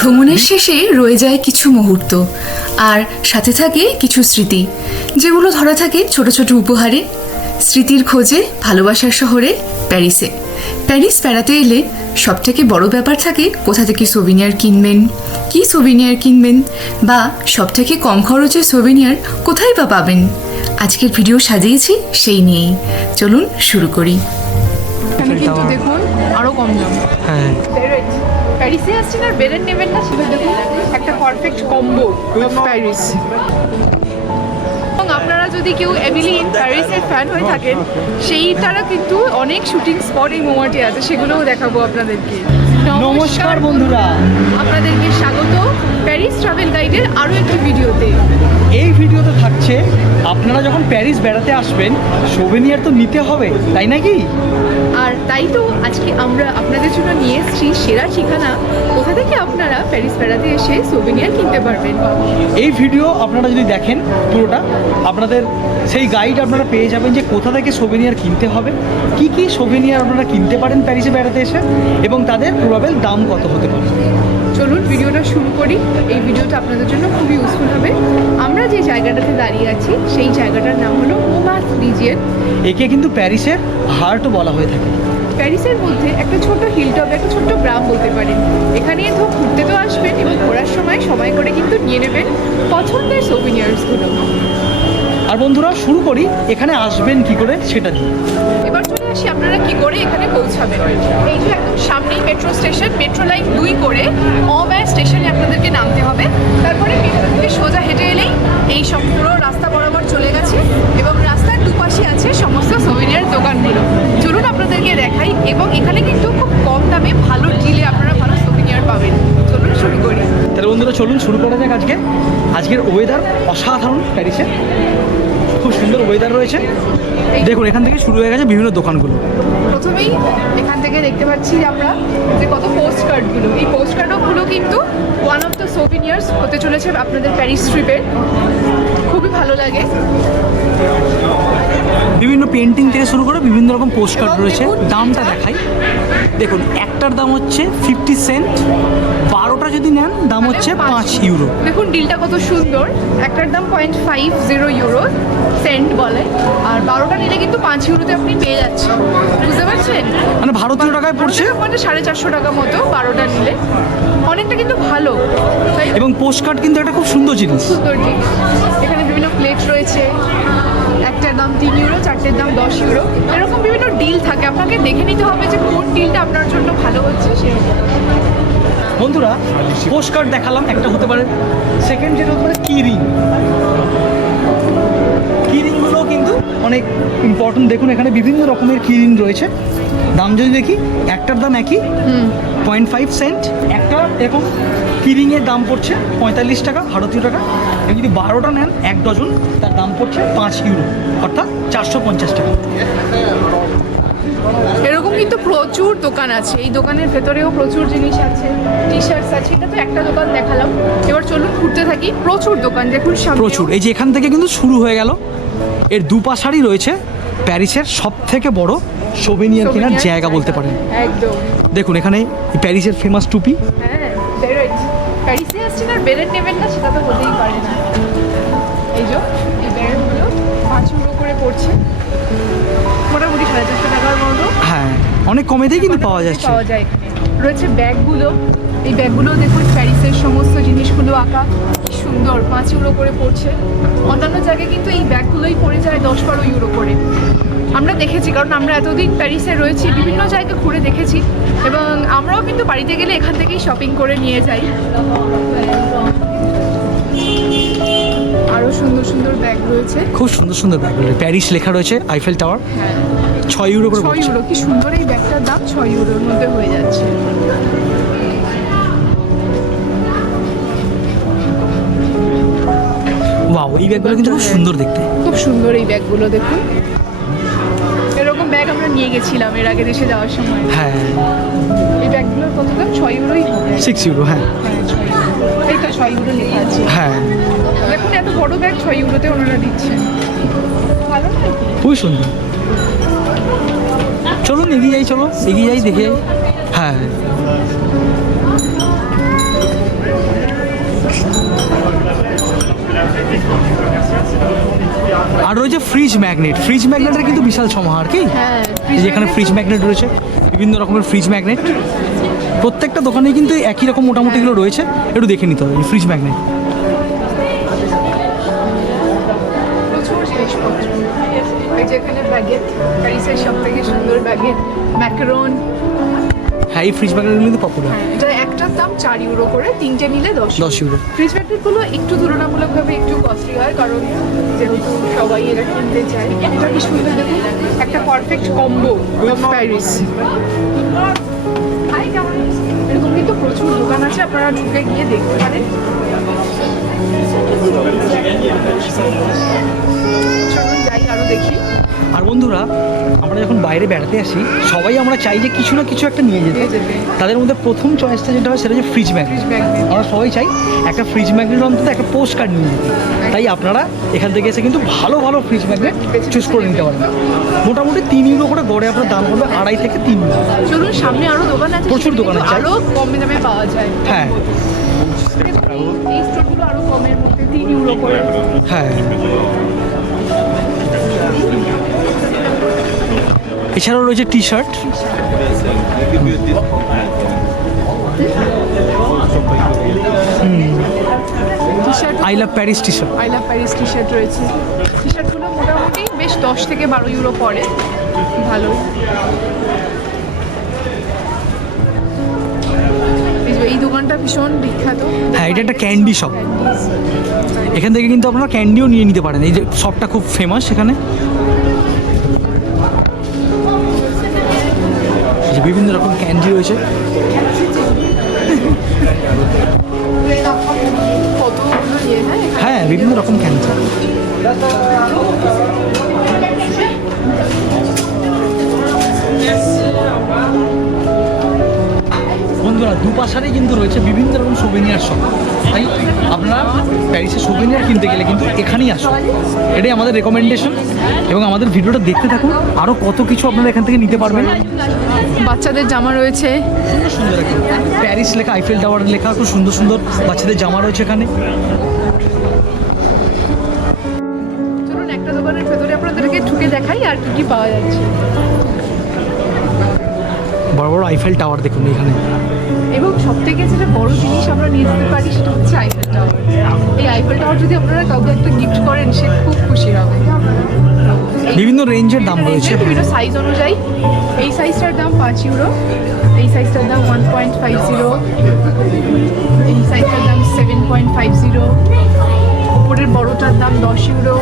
ভ্রমণের শেষে রয়ে যায় কিছু মুহূর্ত আর সাথে থাকে কিছু স্মৃতি যেগুলো ধরা থাকে ছোট ছোট উপহারে। স্মৃতির খোঁজে ভালোবাসার শহরে প্যারিসে। প্যারিস বেড়াতে এলে সব থেকে বড় ব্যাপার থাকে কোথা থেকে সোভিনিয়ার কিনবেন কি সোভিনিয়ার কিনবেন বা সব থেকে কম খরচে সোভিনিয়ার কোথায় বা পাবেন। আজকের ভিডিও সাজিয়েছি সেই নিয়েই। চলুন শুরু করি। কিন্তু দেখুন আরও কম দাম। হ্যাঁ। প্যারিসে আসছেন আর বেরেন নেবেন না সেটা দেখুন, একটা পারফেক্ট কম্বো অফ প্যারিস এবং আপনারা যদি কেউ এমিলি ইন প্যারিসের ফ্যান হয়ে থাকেন, সেইটারও কিন্তু অনেক শুটিং স্পট এই মোমাটি আছে, সেগুলোও দেখাবো আপনাদেরকে। নমস্কার বন্ধুরা। আপনাদেরকে স্বাগত প্যারিস ট্রাভেল গাইডের আরও একটি ভিডিওতে। এই ভিডিওতে থাকছে আপনারা যখন প্যারিস বেড়াতে আসবেন সোভেনিয়ার তো নিতে হবে তাই নাকি? আর তাই তো আজকে আমরা আপনাদের জন্য নিয়ে এসেছি সেরা ঠিকানা। কোথা থেকে আপনারা প্যারিস বেড়াতে এসে সোভেনিয়ার কিনতে পারবেন? এই ভিডিও আপনারা যদি দেখেন পুরোটা আপনাদের সেই গাইড আপনারা পেয়ে যাবেন যে কোথা থেকে সোভেনিয়ার কিনতে হবে কি কি সোভেনিয়ার আপনারা কিনতে পারেন প্যারিসে বেড়াতে এসে এবং তাদের প্রবাবেল দাম কত হতে পারে? চলুন ভিডিওটা শুরু করি। এই ভিডিওটা আপনাদের জন্য খুবই ইউজফুল হবে। আমরা যে জায়গাটাতে দাঁড়িয়ে আছি সেই জায়গাটার নাম হলো ওমাস রিজিয়ন। একে কিন্তু প্যারিসের হার্টও বলা হয়ে থাকে। প্যারিসের মধ্যে একটা ছোট হিলটপ একটা ছোট্ট গ্রাম বলতে পারেন। এখানে তো ঘুরতে তো আসবেন এবং ঘোরার সময় সময় করে কিন্তু নিয়ে নেবেন পছন্দের সোভিনিয়ার্সগুলো আর বন্ধুরা শুরু করি। এখানে আসবেন কি করে সেটা দিয়ে এবার চলে আসি আপনারা কি করে এখানে পৌঁছাবেন। এই যে একদম সামনেই মেট্রো স্টেশন মেট্রো লাইন দুই করে অব্যয় স্টেশনে আপনাদেরকে নামতে হবে। তারপরে মেট্রো থেকে সোজা হেঁটে এলেই এই সব পুরো রাস্তা বরাবর চলে গেছে এবং রাস্তার দুপাশে আছে সমস্ত সোভিনিয়ার দোকানগুলো। চলুন আপনাদেরকে দেখাই এবং এখানে কিন্তু খুব কম দামে ভালো ডিলে আপনারা ভালো সোভিনিয়ার পাবেন। চলুন শুরু করি। তাহলে বন্ধুরা চলুন শুরু করা যাক আজকে। আজকের ওয়েদার অসাধারণ প্যারিসে। সুন্দর ওয়েদার রয়েছে। দেখুন, এখান থেকে শুরু হয়ে গেছে বিভিন্ন দোকানগুলো। প্রথমেই এখান থেকে দেখতে পাচ্ছি আমরা যে কত পোস্ট কার্ডগুলো এই পোস্ট কার্ডগুলো কিন্তু ওয়ান অফ দ্য সোভিনিয়ার্স হতে চলেছে আপনাদের প্যারিস ট্রিপের খুবই ভালো লাগে। বিভিন্ন পেন্টিং থেকে শুরু করে বিভিন্ন রকম পোস্ট কার্ড রয়েছে। দামটা দেখাই। দেখুন একটার দাম হচ্ছে ফিফটি সেন্ট বারোটা যদি নেন দাম হচ্ছে পাঁচ। ইউরো দেখুন ডিলটা কত সুন্দর। একটার দাম point five zero euro cent বলে। আর বারোটা নিলে কিন্তু পাঁচ ইউরোতে আপনি পেয়ে যাচ্ছেন। বুঝতে পারছেন? মানে ভারতীয় টাকায় পড়ছে? মানে সাড়ে চারশো টাকা মতো বারোটা নিলে। অনেকটা কিন্তু ভালো। এবং পোস্ট কার্ড কিন্তু একটা খুব সুন্দর জিনিস। সুন্দর জিনিস। এখানে বিভিন্ন প্লেট রয়েছে। একটার দাম তিন ইউরো চারটের দাম দশ ইউরো এরকম বিভিন্ন ডিল থাকে। আপনাকে দেখে নিতে হবে যে কোন ডিলটা আপনার জন্য ভালো হচ্ছে সেরকম। বন্ধুরা পোস্ট কার্ড দেখালাম একটা হতে পারে সেকেন্ড যেটা হতে পারে কি রিং কি রিংগুলো কিন্তু অনেক ইম্পর্টেন্ট দেখুন এখানে বিভিন্ন রকমের কি রিং রয়েছে। দাম যদি দেখি একটার দাম একই। পয়েন্ট ফাইভ সেন্ট একটা এরকম কিরিংয়ের দাম পড়ছে পঁয়তাল্লিশ টাকা ভারতীয় টাকা। এবং যদি বারোটা নেন এক ডজন তার দাম পড়ছে পাঁচ ইউরো অর্থাৎ চারশো পঞ্চাশ টাকা। এরকম কিন্তু প্রচুর দোকান আছে। এই দোকানের ভেতরেও প্রচুর জিনিস আছে টি শার্টস আছে এটা তো একটা দোকান দেখালাম। এবার চলুন ঘুরতে থাকি প্রচুর দোকান দেখুন প্রচুর। এই যে এখান থেকে কিন্তু শুরু হয়ে গেল। এর দুপাশারই রয়েছে প্যারিসের সব থেকে বড় সোভেনিয়ার কেনার জায়গা বলতে পারেন। একদম। দেখুন এখানে প্যারিসের ফেমাস টুপি। হ্যাঁ। আর বেরেট নেবেন না সেটা তো হতেই পারে না। এই যে এই বেরেটগুলো পাঁচ ইউরো করে পড়ছে। মোটামুটি সাড়ে চারশো টাকার মতো। হ্যাঁ অনেক কমেতেই কিন্তু পাওয়া যাচ্ছে। পাওয়া যায় রয়েছে ব্যাগগুলো। এই ব্যাগগুলো দেখুন প্যারিসের সমস্ত জিনিসগুলো আঁকা। সুন্দর পাঁচ ইউরো করে পড়ছে। অন্যান্য জায়গায় কিন্তু এই ব্যাগগুলোই পড়ে যায় দশ বারো ইউরো করে। আমরা দেখেছি কারণ আমরা এতদিন প্যারিসে রয়েছি বিভিন্ন জায়গা ঘুরে দেখেছি। এবং আমরাও কিন্তু বাড়িতে গেলে এখান থেকেই শপিং করে নিয়ে যাই। আরও সুন্দর সুন্দর ব্যাগ রয়েছে। খুব সুন্দর সুন্দর ব্যাগ রয়েছে। প্যারিস লেখা রয়েছে আইফেল টাওয়ার হ্যাঁ। ছয় ইউরো করে ছয় ইউরো কি সুন্দর এই ব্যাগটার দাম? ছয় ইউরোর মধ্যে হয়ে যাচ্ছে। ওয়াও এই ব্যাগগুলো কিন্তু খুব সুন্দর দেখতে। খুব সুন্দর এই ব্যাগগুলো দেখুন। এরকম ব্যাগ আমরা নিয়ে গেছিলাম এর আগে দেশে যাওয়ার সময়। হ্যাঁ। এই ব্যাগগুলোর কত দাম ছয় ইউরোই হবে। সিক্স ইউরো হ্যাঁ। হ্যাঁ এই তো ছয় ইউরো লেখা আছে। হ্যাঁ। বড় ব্যাগ ছয় ইউরোতে ওনারা খুবই সুন্দর। এগিয়ে যাই চলো। এগিয়ে যাই দেখে হ্যাঁ, হ্যাঁ আর রয়েছে ফ্রিজ ম্যাগনেট ফ্রিজ ম্যাগনেটের কিন্তু বিশাল সমাহার কি? যেখানে ফ্রিজ ম্যাগনেট রয়েছে। বিভিন্ন রকমের ফ্রিজ ম্যাগনেট প্রত্যেকটা দোকানে কিন্তু একই রকম মোটামুটিগুলো রয়েছে। একটু দেখে নিতে হবে ফ্রিজ ম্যাগনেট ব্যাগেট প্যারিসের সব থেকে সুন্দর ব্যাগেট ম্যাকারন হ্যাঁ এই ফ্রিজ ম্যাগনেট কিন্তু পপুলার এটা একটার দাম চার ইউরো করে তিনটে নিলে দশ দশ ইউরো ফ্রিজ ম্যাগনেটগুলো একটু তুলনামূলকভাবে একটু কস্টলি হয় কারণ যেহেতু সবাই এটা কিনতে চায়। এটা কি সুন্দর দেখুন একটা পারফেক্ট কম্বো অফ প্যারিস এরকম কিন্তু প্রচুর দোকান আছে আপনারা ঢুকে গিয়ে দেখতে পারেন। চলুন যাই আরও দেখি। আর বন্ধুরা আমরা যখন বাইরে বেড়াতে আসি সবাই আমরা চাই যে কিছু না কিছু একটা নিয়ে যেতে। তাদের মধ্যে প্রথম চয়েসটা যেটা হয় সেটা হচ্ছে ফ্রিজ ম্যাগনেট আমরা সবাই চাই একটা ফ্রিজ ম্যাগনেট অন্তত একটা পোস্ট কার্ড নিয়ে যেতে। তাই আপনারা এখান থেকে এসে কিন্তু ভালো ভালো ফ্রিজ ম্যাগনেট চুজ করে নিতে পারেন। মোটামুটি তিন ইউরো করে গড়ে আপনার দাম পড়বে আড়াই থেকে তিন ইউরো চলুন সামনে আরও দোকান আছে প্রচুর দোকান আছে। আরও কমে দামে পাওয়া যায়। হ্যাঁ। এই স্টোরগুলো আরও কমের মধ্যে তিন ইউরো করে। হ্যাঁ। এছাড়াও রয়েছে T shirt I love Paris T shirt I love Paris T shirt রয়েছে। টি শার্টগুলো মোটামুটি বেশ দশ থেকে বারো ইউরো পড়ে। ভালো। এই দোকানটা ভীষণ বিখ্যাত। হ্যাঁ, এটা একটা candy shop। এখান থেকে কিন্তু আপনারা ক্যান্ডিও নিয়ে নিতে পারেন। এই যে শপটা খুব ফেমাস এখানে। বিভিন্ন রকম ক্যান্ডি রয়েছে। হ্যাঁ বিভিন্ন রকম ক্যান্ডি বন্ধুরা, দুপাশারেই কিন্তু রয়েছে বিভিন্ন রকম সোভেনিয়ার শপ তাই আপনারা প্যারিসে সোভেনিয়ার কিনতে গেলে কিন্তু এখানেই আসুন। এটাই আমাদের রেকমেন্ডেশন এবং আমাদের ভিডিওটা দেখতে থাকুন। আরও কত কিছু আপনারা এখান থেকে নিতে পারবেন। বাচ্চাদের জামা রয়েছে। প্যারিস লেখা আইফেল টাওয়ার লেখা খুব সুন্দর সুন্দর বাচ্চাদের জামা রয়েছে এখানে। চলুন একটা দোকানের ভেতরে আপনাদেরকে ঢুকে দেখাই আর কি কি পাওয়া যাচ্ছে। বড় বড় আইফেল টাওয়ার দেখুন এখানে। এবং সব থেকে যেটা বড় জিনিস আমরা নিয়ে যেতে পারি সেটা হচ্ছে আইফেল টাওয়ার এই আইফেল টাওয়ার যদি আপনারা কাউকে একটা গিফট করেন সে খুব খুশি হবে। বিভিন্ন রেঞ্জের দাম রয়েছে। বিভিন্ন সাইজ অনুযায়ী। এই সাইজটার দাম পাঁচ ইউরো এই সাইজটার দাম ওয়ান পয়েন্ট ফাইভ জিরো এই সাইজটার দাম সেভেন পয়েন্ট ফাইভ জিরো উপরের বড়টার দাম দশ ইউরো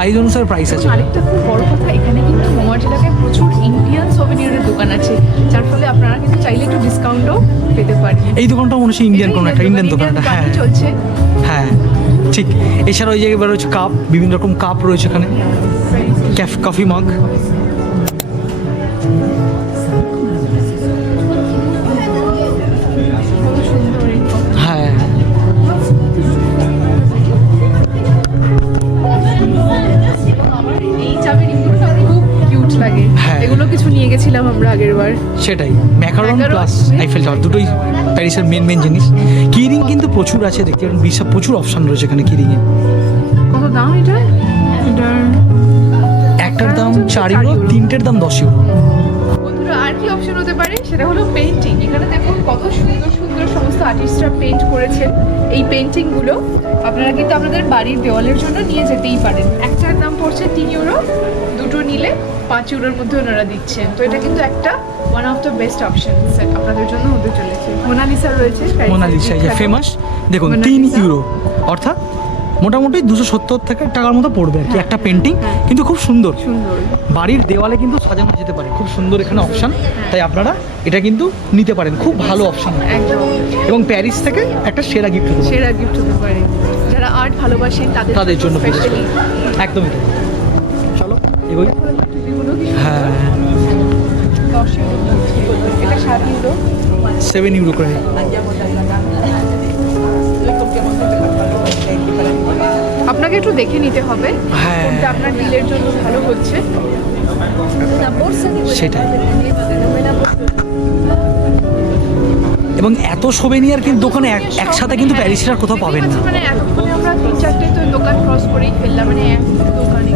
সাইজ অনুসার প্রাইস আছে। আরেকটা খুব বড় কথা এখানে কিন্তু মোমার এলাকায় প্রচুর ইন্ডিয়ান সোভেনিয়ারের দোকান আছে যার ফলে আপনারা কিন্তু চাইলে একটু ডিসকাউন্টও পেতে পারেন। এই দোকানটা মনে হচ্ছে ইন্ডিয়ান কোনো একটা ইন্ডিয়ান দোকানটা হ্যাঁ। চলছে। হ্যাঁ ঠিক। এছাড়া ওই জায়গায় রয়েছে কাপ বিভিন্ন রকম কাপ রয়েছে এখানে। ক্যাফ কফি মাগ নিয়ে গেছিলাম আমরা আগের বার। সেটাই ম্যাকারন প্লাস আইফেল টাওয়ার দুটোই প্যারিসের মেন মেন জিনিস। কিরিং কিন্তু প্রচুর আছে দেখতে পারেন বিশাল প্রচুর অপশন রয়েছে এখানে কিরিংয়ে কত দাম এটা? এটার একটার দাম হচ্ছে চার চার ইউরো euro। তিনটের দাম দশ ইউরো বন্ধুরা আর কি অপশন হতে পারে? সেটা হলো পেন্টিং এখানে দেখুন কত সুন্দর সুন্দর সমস্ত আর্টিস্টরা পেন্ট করেছেন এই পেন্টিংগুলো আপনারা কিন্তু আপনাদের বাড়ির দেওয়ালের জন্য নিয়ে যেতেই পারেন। একটার দাম পড়ছে তিন ইউরো দুটো নিলে পাঁচ ইউরোর মধ্যে ওনারা দিচ্ছেন। তো এটা কিন্তু একটা one of the best option আপনাদের জন্য হতে চলেছে। মোনালিসা রয়েছে মোনালিসা যে ফেমাস দেখুন। তিন ইউরো। অর্থাৎ মোটামুটি দুশো সত্তর থেকে টাকার মতো পড়বে আর কি একটা পেন্টিং কিন্তু খুব সুন্দর। সুন্দর। বাড়ির দেওয়ালে কিন্তু সাজানো যেতে পারে খুব সুন্দর এখানে অপশান তাই আপনারা এটা কিন্তু নিতে পারেন খুব ভালো অপশান এবং প্যারিস থেকে একটা সেরা গিফট সেরা গিফট হতে পারে। যারা আর্ট ভালোবাসেন তাদের তাদের জন্য একদমই হ্যাঁ। সেভেন ইউরো করে। আপনাকে একটু দেখে নিতে হবে। হ্যাঁ। আপনার ডিলের জন্য ভালো হচ্ছে? সেটাই। এবং এত সোভেনিয়ার কিন্তু দোকানে এক- একসাথে কিন্তু প্যারিসের আর কোথাও পাবেন না। মানে এতক্ষণে আমরা তিন চারটে তো দোকান ক্রস করেই ফেললাম মানে এক দোকানে।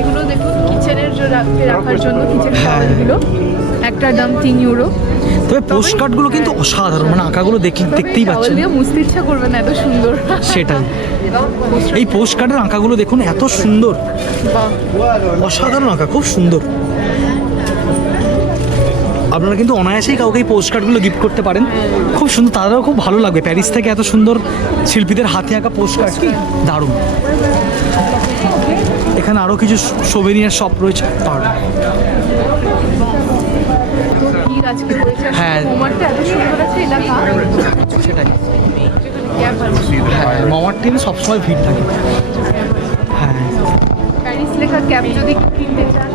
এগুলো দেখুন কিচেনের রাখার জন্য কিচেন হ্যাঁ। টাওয়ালগুলো একটার দাম তিন ইউরো তবে পোস্ট কার্ডগুলো কিন্তু অসাধারণ মানে আঁকাগুলো দেখি দেখতেই পাচ্ছেন। দিয়ে মুছতে ইচ্ছা করবে না এত সুন্দর। সেটাই। এই পোস্ট কার্ডের আঁকাগুলো দেখুন এত সুন্দর। অসাধারণ আঁকা খুব সুন্দর। আপনারা কিন্তু অনায়াসেই কাউকে এই পোস্ট কার্ডগুলো গিফট করতে পারেন। খুব সুন্দর তাদেরও খুব ভালো লাগবে। প্যারিস থেকে এত সুন্দর শিল্পীদের হাতে আঁকা পোস্ট কার্ড কি দারুণ। এখানে আরও কিছু সোভেনিয়ার শপ রয়েছে। হয়েছে হ্যাঁ। সেটাই। হ্যাঁ মামার টিমে সবসময় ভিড় থাকে। হ্যাঁ। প্যারিস লেখা ক্যাব যদি কিনতে চান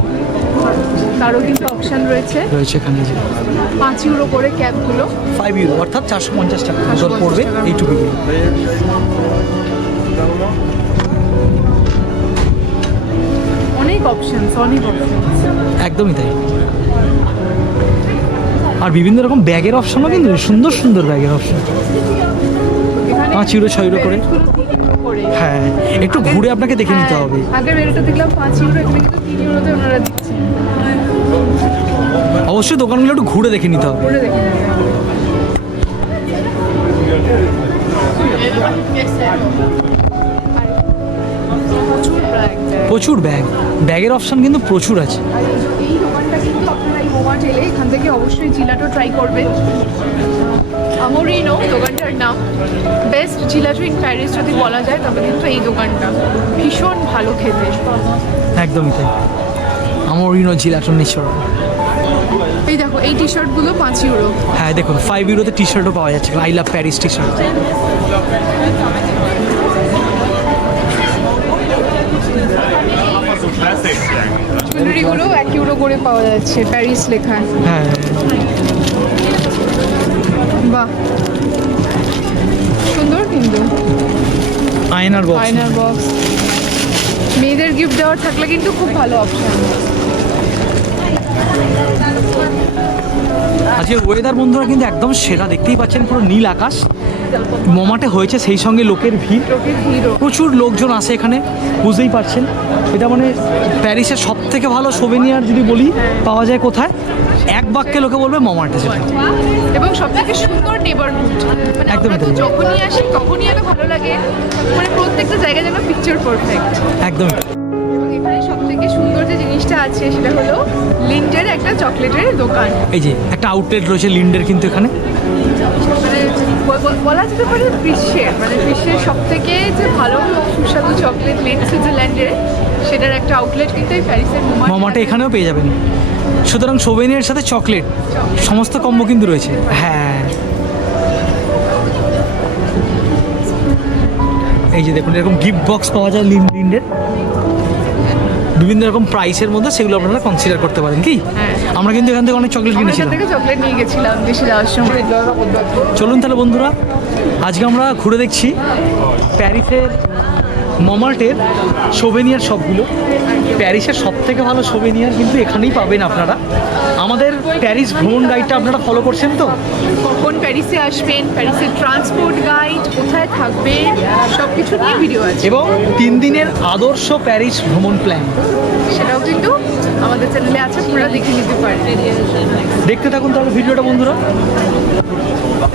তারও কিন্তু অপশন রয়েছে। রয়েছে এখানে যে। পাঁচ ইউরো করে ক্যাবগুলো ফাইভ ইউরো অর্থাৎ চারশো পঞ্চাশ টাকা। মতো 450 পড়বে টাকা। অনেক অপশনস অনেক অপশনস একদমই তাই। আর বিভিন্ন রকম ব্যাগের অপশনও কিন্তু সুন্দর সুন্দর ব্যাগের অপশন পাঁচ ইউরো, ছয় ইউরো করে। হ্যাঁ একটু ঘুরে আপনাকে দেখে নিতে হবে। আগের বেরোটা দেখলাম পাঁচ ইউরো এখানে কিন্তু তিন ইউরোতে ওনারা দিচ্ছেন অবশ্যই দোকানগুলো একটু ঘুরে দেখে নিতে হবে। করে দেখে নেবেন। প্রচুর প্রচুর ব্যাগ ব্যাগের অপশন কিন্তু প্রচুর আছে। এই দোকানটা কিন্তু আপনারা এই এখান থেকে অবশ্যই জিলাটো ট্রাই করবেন। আমরিনো দোকানটার নাম। বেস্ট জিলাটো ইন প্যারিস যদি বলা যায় তবে কিন্তু এই দোকানটা। ভীষণ ভালো খেতে। একদমই তাই। আমার ঋণ জিলাটন নিশ্চয় এই দেখো এই টি শার্টগুলো পাঁচ ইউরো হ্যাঁ দেখুন ফাইভ ইউরোতে টি শার্টও পাওয়া যাচ্ছে। I love Paris T shirt জুয়েলারিগুলো এক ইউরো করে পাওয়া যাচ্ছে প্যারিস লেখা হ্যাঁ। বাহ। সুন্দর কিন্তু। আয়নার বক্স আয়নার বক্স মেয়েদের গিফট দেওয়ার থাকলে কিন্তু খুব ভালো অপশন আজকের ওয়েদার বন্ধুরা কিন্তু একদম সেরা দেখতেই পাচ্ছেন পুরো নীল আকাশ। মোমাটে হয়েছে সেই সঙ্গে লোকের ভিড়। প্রচুর লোকজন আসে এখানে বুঝতেই পারছেন। এটা মানে প্যারিসের সব থেকে ভালো সোভেনিয়ার যদি বলি পাওয়া যায় কোথায়? এক বাক্যে লোকে বলবে মোমাটে সেটা এবং সব থেকে সুন্দর নেবারহুড মানে একদমই। যখনই আসি তখনই এত ভালো লাগে। মানে প্রত্যেকটা জায়গা যেন পিকচার পারফেক্ট একদমই যে জিনিসটা আছে সেটা হলো লিন্টের একটা চকলেটের দোকান। এই যে একটা আউটলেট রয়েছে লিন্ডের কিন্তু এখানে। মানে বলা যেতে পারে বিশ্বের মানে বিশ্বের সব থেকে যে ভালো সুস্বাদু চকলেট মেড সুইজারল্যান্ডের সেটার একটা আউটলেট কিন্তু এই প্যারিসের মোমাটে মোমাটে এখানেও পেয়ে যাবেন। সুতরাং সোভেনিয়ার সাথে চকলেট সমস্ত কম্বো কিন্তু রয়েছে। হ্যাঁ। এই যে দেখুন এরকম গিফট বক্স পাওয়া যায় লিন লিন্ডের। বিভিন্ন রকম প্রাইসের মধ্যে সেগুলো আপনারা কনসিডার করতে পারেন কি? হ্যাঁ। আমরা কিন্তু এখান থেকে অনেক চকলেট কিনেছিলাম। চকলেট নিয়ে গেছিলাম দেশে যাওয়ার সময়। চলুন তাহলে বন্ধুরা আজকে আমরা ঘুরে দেখছি প্যারিসের মমার্টের সোভেনিয়ার সবগুলো প্যারিসের সব থেকে ভালো সোভেনিয়ার কিন্তু এখানেই পাবেন আপনারা। প্যারিস ভ্রমণ গাইডটা আপনারা ফলো করছেন তো? কখন প্যারিসে আসবেন? প্যারিসের ট্রান্সপোর্ট গাইড কোথায় থাকবেন সব কিছু নিয়ে ভিডিও আছে। এবং তিন দিনের আদর্শ প্যারিস ভ্রমণ প্ল্যান সেটাও কিন্তু আমাদের চ্যানেলে আছে আপনারা দেখে নিতে পারেন। দেখতে থাকুন তাহলে ভিডিওটা বন্ধুরা।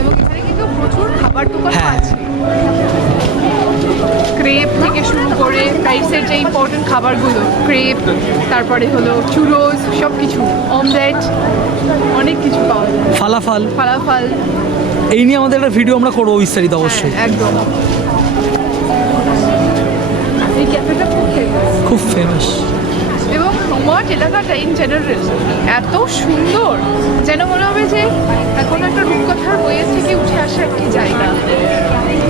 এবং এখানে কিন্তু প্রচুর খাবার দোকান হ্যাঁ। আছে। ক্রেপ থেকে শুরু করে প্যারিসের যে ইম্পর্টেন্ট খাবারগুলো ক্রেপ তারপরে হলো চুরোজ সব কিছু অমলেট অনেক কিছু পাওয়া যায়। ফালাফাল। ফালাফাল। এই নিয়ে আমাদের একটা ভিডিও আমরা করব বিস্তারিত অবশ্যই। হ্যাঁ, একদম। এই ক্যাফেটা খুব ফেমাস খুব ফেমাস হোমওয়ার্ক এলাকাটা ইন জেনারেল এত সুন্দর যেন মনে হবে যে কোনো একটা রূপকথার বইয়ের থেকে উঠে আসা একটি জায়গা।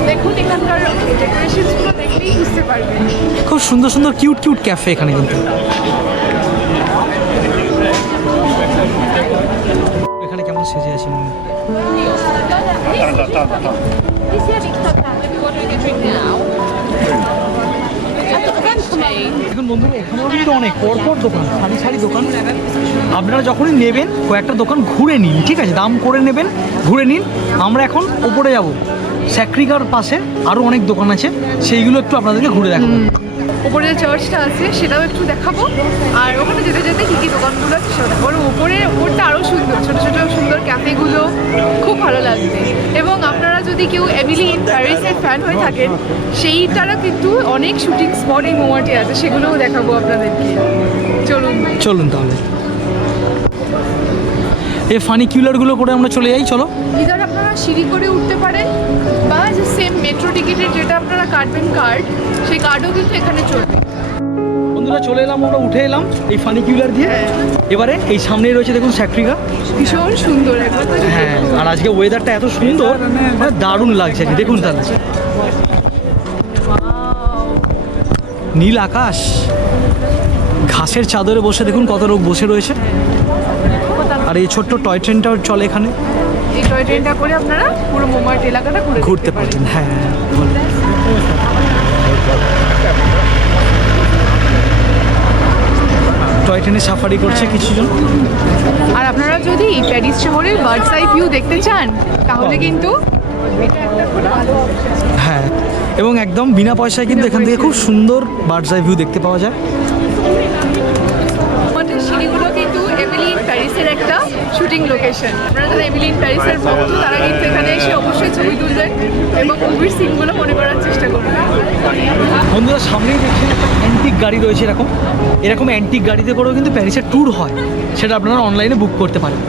দেখুন এখানকার ডেকোরেশনসগুলো দেখলেই বুঝতে পারবেন। খুব সুন্দর সুন্দর কিউট কিউট ক্যাফে এখানে কিন্তু। এখানে কেমন সেজে আছি মনে এখন বন্ধুরা এখানেও কিন্তু অনেক পরপর দোকান, সারি সারি দোকান। আপনারা যখনই নেবেন, কয়েকটা দোকান ঘুরে নিন, ঠিক আছে? দাম করে নেবেন, ঘুরে নিন। আমরা এখন ওপরে যাব। স্যাক্রিকার পাশে আরও অনেক দোকান আছে সেইগুলো একটু আপনাদেরকে ঘুরে দেখাবো। উপরে যে চার্চটা আছে সেটাও একটু দেখাবো। আর ওখানে যেতে যেতে কী কী দোকানগুলো আছে সেটা দেখাবো। আর উপরে উপরটা আরও সুন্দর ছোটো ছোটো সুন্দর ক্যাফেগুলো খুব ভালো লাগবে। এবং আপনারা যদি কেউ এমিলি ইন প্যারিসের ফ্যান হয়ে থাকেন সেইটারও কিন্তু অনেক শুটিং স্পট এই মোমাটি আছে সেগুলোও দেখাবো আপনাদেরকে। চলুন। চলুন তাহলে। এই ফানি কিউলারগুলো করে আমরা চলে যাই চলো। ইদার আপনারা সিঁড়ি করে উঠতে পারেন বা যে সেম মেট্রো টিকিটের যেটা আপনারা কাটবেন কার্ড সেই কার্ডও কিন্তু এখানে চলবে। বন্ধুরা চলে এলাম আমরা উঠে এলাম এই ফানি কিউলার দিয়ে। এবারে এই সামনেই রয়েছে দেখুন স্যাক্রিকা। ভীষণ সুন্দর হ্যাঁ আর আজকে ওয়েদারটা এত সুন্দর মানে দারুণ লাগছে। দেখুন তাহলে। নীল আকাশ ঘাসের চাদরে বসে দেখুন কত লোক বসে রয়েছে। আর এই ছোট্ট টয় ট্রেনটাও চলে এখানে। এই টয় ট্রেনটা করে আপনারা পুরো মোমার্ট এলাকাটা ঘুরে ঘুরতে দেখতে পারেন। পারবেন হ্যাঁ টয় ট্রেনে সাফারি করছে কিছুজন? আর আপনারা যদি প্যারিস শহরের বার্ডস আই ভিউ দেখতে চান তাহলে কিন্তু। হ্যাঁ এবং একদম বিনা পয়সায় কিন্তু এখান থেকে খুব সুন্দর বার্ডস আই ভিউ দেখতে পাওয়া যায়। শুটিং লোকেশন আপনারা যারা এমিলিন প্যারিসের ভক্ত তারা কিন্তু এখানে এসে অবশ্যই ছবি তুলবেন এবং মুভির সিনগুলো মনে করার চেষ্টা করবেন। বন্ধুরা সামনেই দেখছেন একটা অ্যান্টিক গাড়ি রয়েছে এরকম। এরকম অ্যান্টিক গাড়িতে করেও কিন্তু প্যারিসের ট্যুর হয়। সেটা আপনারা অনলাইনে বুক করতে পারেন।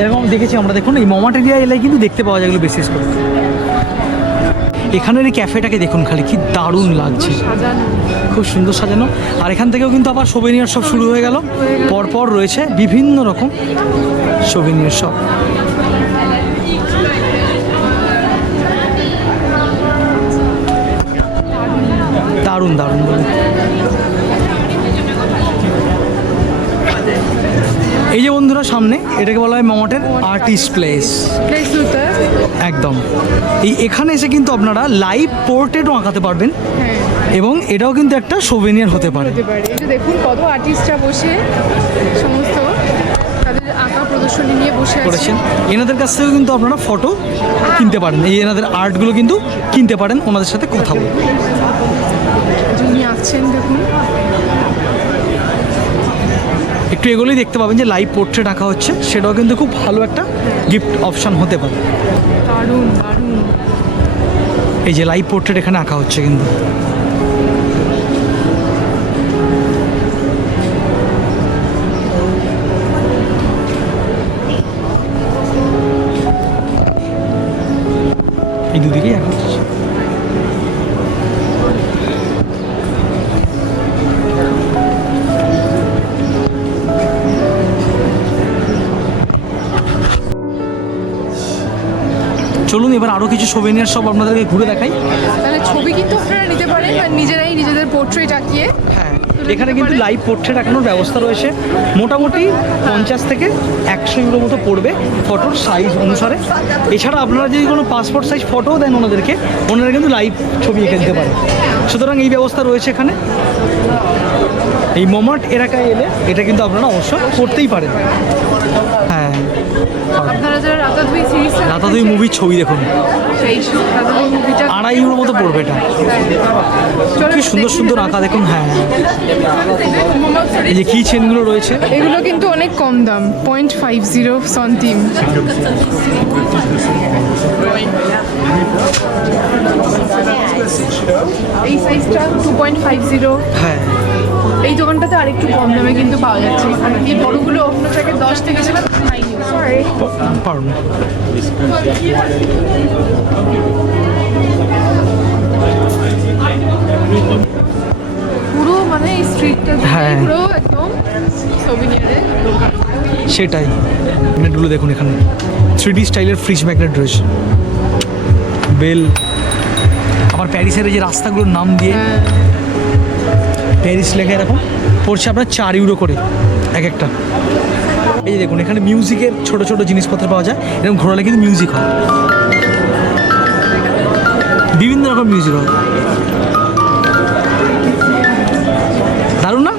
এরকম দেখেছি আমরা দেখুন এই মমাট এরিয়া এলাকায় কিন্তু দেখতে পাওয়া যায় এগুলো বিশেষ করে। এখানের এই ক্যাফেটাকে দেখুন খালি কি দারুণ লাগছে। সাজানো। খুব সুন্দর সাজানো। আর এখান থেকেও কিন্তু আবার সোভেনিয়ার সব শুরু হয়ে গেল। পরপর রয়েছে বিভিন্ন রকম সোভেনিয়ার সব দারুণ দারুণ এই যে বন্ধুরা সামনে এটাকে বলা হয় মমটের আর্টিস্ট প্লেস প্লেস একদম। এই এখানে এসে কিন্তু আপনারা লাইভ পোর্ট্রেটও আঁকাতে পারবেন। হ্যাঁ। এবং এটাও কিন্তু একটা সোভেনিয়ার হতে পারে। হতে পারে। এই যে দেখুন কত আর্টিস্টরা বসে সমস্ত তাদের আঁকা প্রদর্শনী নিয়ে বসে করেছেন। এনাদের কাছ থেকেও কিন্তু আপনারা ফটো কিনতে পারেন। এই এনাদের আর্টগুলো কিন্তু কিনতে পারেন ওনাদের সাথে কথা বলে যিনি আঁকছেন দেখুন। একটু এগুলোই দেখতে পাবেন যে লাইভ পোর্ট্রেট আঁকা হচ্ছে। সেটাও কিন্তু খুব ভালো একটা গিফট অপশান হতে পারে। দারুণ দারুণ। এই যে লাইভ পোর্ট্রেট এখানে আঁকা হচ্ছে কিন্তু। আরও কিছু সোভেনিয়ার সব আপনাদেরকে ঘুরে দেখাই। তাহলে ছবি কিন্তু আপনারা নিতে পারেন আর নিজেরাই নিজেদের পোর্ট্রেট আঁকিয়ে হ্যাঁ এখানে কিন্তু লাইভ পোর্ট্রেট রাখানোর ব্যবস্থা রয়েছে। মোটামুটি পঞ্চাশ থেকে একশো ইউরো মতো পড়বে ফটোর সাইজ অনুসারে। এছাড়া আপনারা যদি কোনো পাসপোর্ট সাইজ ফটোও দেন ওনাদেরকে ওনারা কিন্তু লাইভ ছবি এঁকে দিতে পারে সুতরাং এই ব্যবস্থা রয়েছে এখানে। এই মোমাট এলাকায় এলে এটা কিন্তু আপনারা অবশ্য করতেই পারেন। হ্যাঁ। আপনারা যারা রাতাদুই মুভির ছবি দেখুন। সেই মুভিটা আড়াই ইউরো মতো পড়বে এটা। কি সুন্দর সুন্দর আঁকা দেখুন হ্যাঁ। এই যে কি চেনগুলো রয়েছে। এগুলো কিন্তু অনেক কম দাম পয়েন্ট ফাইভ জিরো সন্তিম এই সাইজটা টু পয়েন্ট ফাইভ জিরো হ্যাঁ। এই দোকানটাতে আরেকটু কম দামে কিন্তু পাওয়া যাচ্ছে। এই বড়গুলো অন্য থেকে দশ থেকে সরি পুরো মানে স্ট্রিটটা হ্যাঁ। পুরো একদম সোভিনিয়ারের দোকান সেটাই। ম্যাগনেটগুলো দেখুন এখানে। থ্রি ডি স্টাইলের ফ্রিজ ম্যাগনেট রয়েছে। বেল। আবার প্যারিসের এই যে রাস্তাগুলোর নাম দিয়ে হ্যাঁ। প্যারিস লেখা এরকম পড়ছে আপনার চার ইউরো করে এক একটা। এই যে দেখুন এখানে মিউজিকের ছোট ছোট জিনিসপত্র পাওয়া যায় এরকম ঘোরালে কিন্তু মিউজিক হয়। বিভিন্ন রকম মিউজিক হয়। না?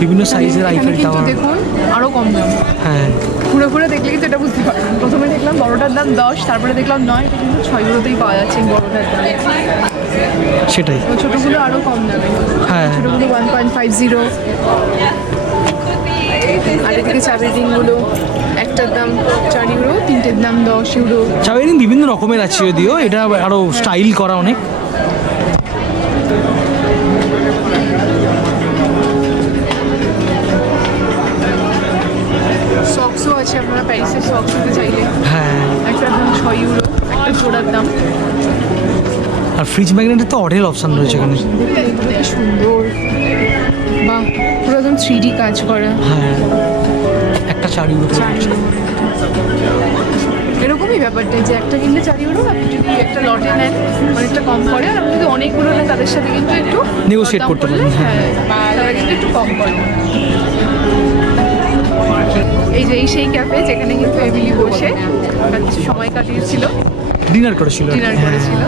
বিভিন্ন সাইজের আইফেল টাওয়ার দেখুন আরও কম দাম। হ্যাঁ। ঘুরে ঘুরে দেখলে কিন্তু এটা বুঝতে পারবেন প্রথমে দেখলাম বড়টার দাম দশ তারপরে দেখলাম নয় এটা কিন্তু ছয় ইউরোতেই পাওয়া যাচ্ছে বড়টার দাম। সেটাই। ছোটোগুলো আরও কম দামে। হ্যাঁ। ছোটোগুলো ওয়ান পয়েন্ট ফাইভ জিরো আর এদিকে চাবির রিংগুলো একটার দাম চার ইউরো তিনটের দাম দশ ইউরো। চাউমিন বিভিন্ন রকমের আছে যদিও এটা আরও স্টাইল করা অনেক। আছে আপনারা প্যারিসের সক্স নিতে চাইলে। হ্যাঁ। একটার দাম ছয় ইউরো একটা জোড়ার দাম। আর ফ্রিজ ম্যাগনেটের তো অঢেল অপশন রয়েছে এখানে। সুন্দর। বাহ পুরো একদম থ্রি ডি কাজ করা। হ্যাঁ। একটা চার ইউরো এরকমই ব্যাপারটা যে একটা কিনলে চার ইউরো আপনি যদি একটা লটে নেন অনেকটা কম পড়ে আর আপনি যদি অনেকগুলো নেন তাদের সাথে কিন্তু একটু দাম করতে পারেন, হ্যাঁ। হ্যাঁ তারা কিন্তু একটু কম করে এই যে এই সেই ক্যাফে যেখানে কিন্তু এমিলি বসে কিছু সময় কাটিয়েছিল। ডিনার করেছিল ডিনার হ্যাঁ, করেছিল।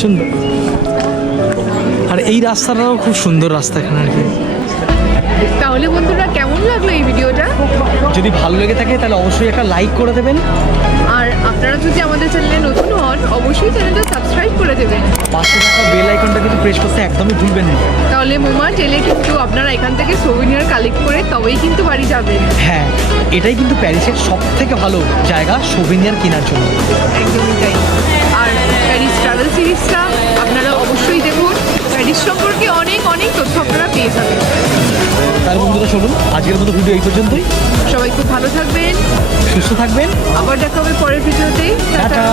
সুন্দর। আর এই রাস্তাটাও খুব সুন্দর রাস্তা এখানে আর কি। তাহলে বন্ধুরা কেমন লাগল এই ভিডিওটা? যদি ভালো লেগে থাকে তাহলে অবশ্যই একটা লাইক করে দেবেন। আর আপনারা যদি আমাদের চ্যানেলে নতুন হন অবশ্যই চ্যানেলটা সাবস্ক্রাইব করে দেবেন। পাশে থাকা বেল আইকনটা কিন্তু প্রেস করতে একদমই ভুলবেন না। তাহলে মোমান্ট এলে কিন্তু আপনারা এখান থেকে সোভিনিয়ার কালেক্ট করে তবেই কিন্তু বাড়ি যাবেন। হ্যাঁ এটাই কিন্তু প্যারিসের সব থেকে ভালো জায়গা সোভিনিয়ার কেনার জন্য। একদমই তাই। আর প্যারিস ট্রাভেল সিরিজটা জিনিস সম্পর্কে অনেক অনেক তথ্য আপনারা পেয়ে যাবেন। তার বন্ধুরা শুনুন আজকের মতো ভিডিও এই পর্যন্তই। সবাই খুব ভালো থাকবেন। সুস্থ থাকবেন। আবার দেখা হবে পরের ভিডিওতে টাটা।